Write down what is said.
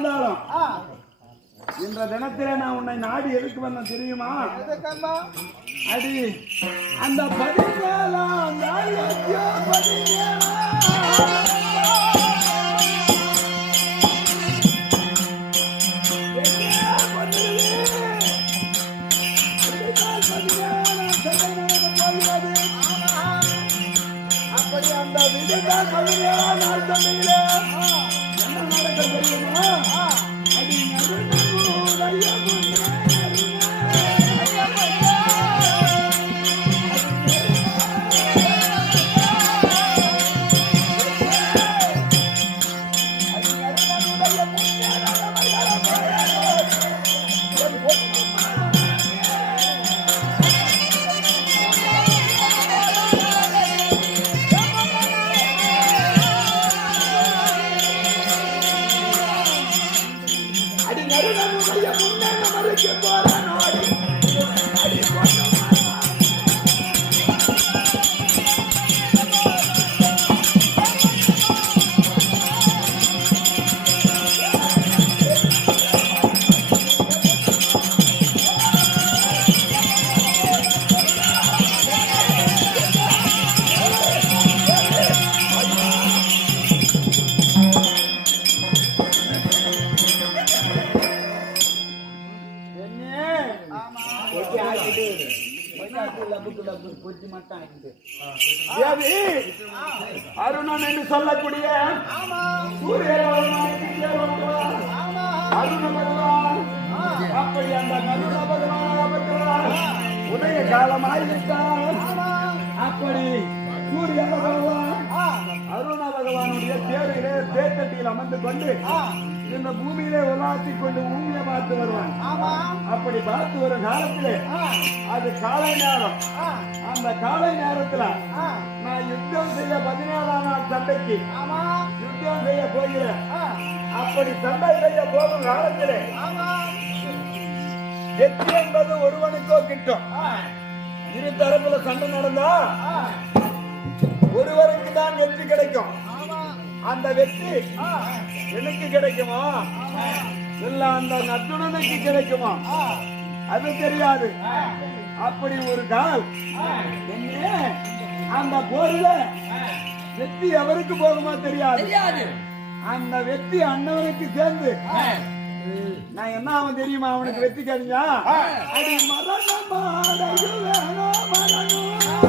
இருந்தாலும் இன்ற தினத்திலே நான் உன்னை நாடி எதுக்கு வந்தேன் தெரியுமா? அடி அந்த பதினேழாம் நாள் ஐயோ, பதினேழாம். அந்த விடிகால் பதினேழாம் நாள் சண்டையிலே என்ன நடக்க தெரியுமா? முன்னே முன்னேற போற நோடி அடி பொண்ணு அருணன் என்று சொல்லக்கூடிய அப்படி அந்த கருண பகவான் உதய காலமாயிருக்கான் ஆமா. அப்படி சூரிய பகவான் ஆ, அருண பகவானுடைய தேரிலே தேக்கட்டியில் அமர்ந்து கொண்டு ஆ, இந்த பூமியிலே உலாத்தி கொண்டு பூமியை பார்த்து வருவான். அப்படி பார்த்து வரும் காலத்திலே அது காலை நேரம். அந்த காலை நேரத்துல நான் யுத்தம் செய்ய பதினேழாம் நாள் சண்டைக்கு. யுத்தம் செய்ய போகிறேன். அப்படி சண்டை செய்ய போகும் காலத்திலே. வெற்றி என்பது ஒருவனுக்கோ கிட்டும். இரு தரப்புல சண்டை நடந்தா ஒருவருக்கு தான் வெற்றி கிடைக்கும். அந்த வெற்றி எனக்கு கிடைக்குமா? இல்ல அந்த நட்டுணனுக்கு கிடைக்குமா? அது தெரியாது. அப்படி ஒரு கால். அந்த போர்ல வெற்றி எவருக்கு போகுமா தெரியாது. அந்த வெற்றி அண்ணவனுக்கு சேர்ந்து. நான் என்ன அவன் தெரியுமா? அவனுக்கு வெற்றி அடையும் வேணும் மரணம்.